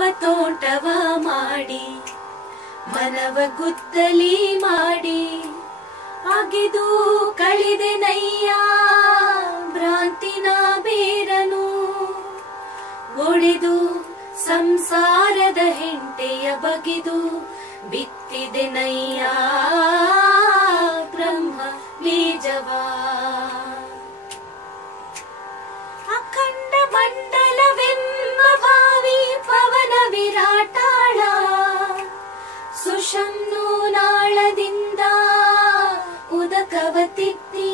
ತುಂಬ ತೋಟವ ಮಾಡಿ ಮನವ ಗುದ್ದಲಿ ಮಾಡಿ ಅಗೆದು ಕಳಿದೆ ನಯ್ಯ ಭ್ರಾಂತಿನ ಬೇರನು ಒಡೆದು ಸಂಸಾರದ ಹೆಂಟೆಯ ಬಗೆದು ಬಿತ್ತಿದೆ ನಯ್ಯ ಬ್ರಹ್ಮ ಬೀಜವಾ ಅಖಂಡ ಮಂಡಲವೆಂಬ ಭಾವಿ ಪವನ ವಿರಾಟಾಳ ಸುಷಮ್ನು ನಾಳದಿಂದ ಉದಕವ ತಿತ್ತಿ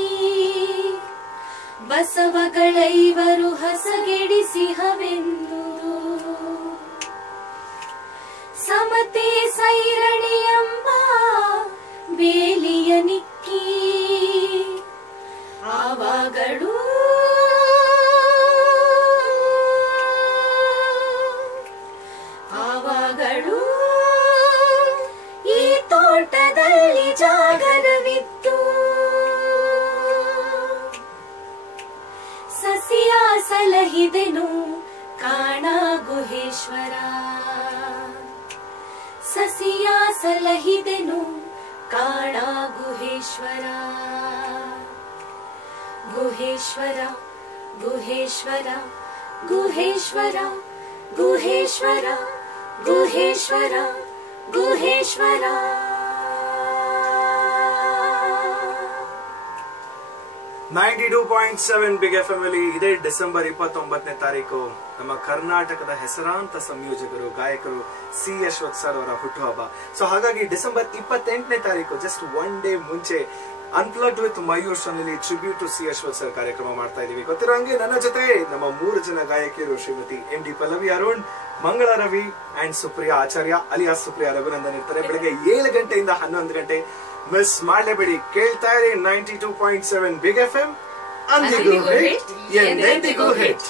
ಬಸವಗಳೈವರು ಹಸಗೆಡಿಸಿಹವೆಂದು ಸಮತೆ ಸೈರಣಿಯಂಬ ಬೇಲಿಯ ನಿಕ್ಕಿ ಆವಾಗಳು ಈ ತೋಟದಲ್ಲಿ ಜಾಗರವಿತ್ತು ಸಸಿಯ ಸಲಹಿದೆನು ಕಾಣ ಗುಹೇಶ್ವರ ಸಸಿಯ ಸಲಹಿದೆನು ಕಾಣ ಗುಹೇಶ್ವರ ಗುಹೇಶ್ವರ ಗುಹೇಶ್ವರ ಗುಹೇಶ್ವರ ಗುಹೇಶ್ವರ ಗುಹೇಶ್ವರ ಗುಹೇಶ್ವರ 92.7 ಬಿಗ್ ಎಫ್ಎಂ ಅಲ್ಲಿ ಇದೇ ಡಿಸೆಂಬರ್ 29ನೇ ತಾರೀಕು ನಮ್ಮ ಕರ್ನಾಟಕದ ಹೆಸರಾಂತ ಸಂಯೋಜಕರು ಗಾಯಕರು ಸಿ ಯಶವಂತ್ ಸರ್ ಅವರ ಹುಟ್ಟುಹಬ್ಬ. ಸೊ ಹಾಗಾಗಿ ಡಿಸೆಂಬರ್ 28ನೇ ತಾರೀಕು ಜಸ್ಟ್ ಒನ್ ಡೇ ಮುಂಚೆ ಅನ್ಪ್ಲಗ್ಡ್ ವಿತ್ ಮಯೂರ್ ನಲ್ಲಿ tribute to C Yashwant sir ಕಾರ್ಯಕ್ರಮ ಮಾಡ್ತಾ ಇದೀವಿ. ಗೊತ್ತಿರೋ ಹಂಗೆ ನನ್ನ ಜೊತೆ ನಮ್ಮ 3 ಜನ ಗಾಯಕಿಯರು ಶ್ರೀಮತಿ MD ಪಲ್ಲವಿ ಅರುಣ್, ಮಂಗಳ Ravi and Supriya Acharya alias Supriya Raghunandan ಇರ್ತಾರೆ. ಬೆಳಗ್ಗೆ 7 ಗಂಟೆಯಿಂದ 11 ಗಂಟೆ ಮಿಸ್ ಮಾಡಲೇಬೇಡಿ. ಕೇಳ್ತಾ ಇರಿ 92.7 ಬಿಗ್ ಎಫ್ಎಂ. ಅಂದಿಗೂ ಹಿಟ್, ಎಂದೆಂದಿಗೂ ಹಿಟ್.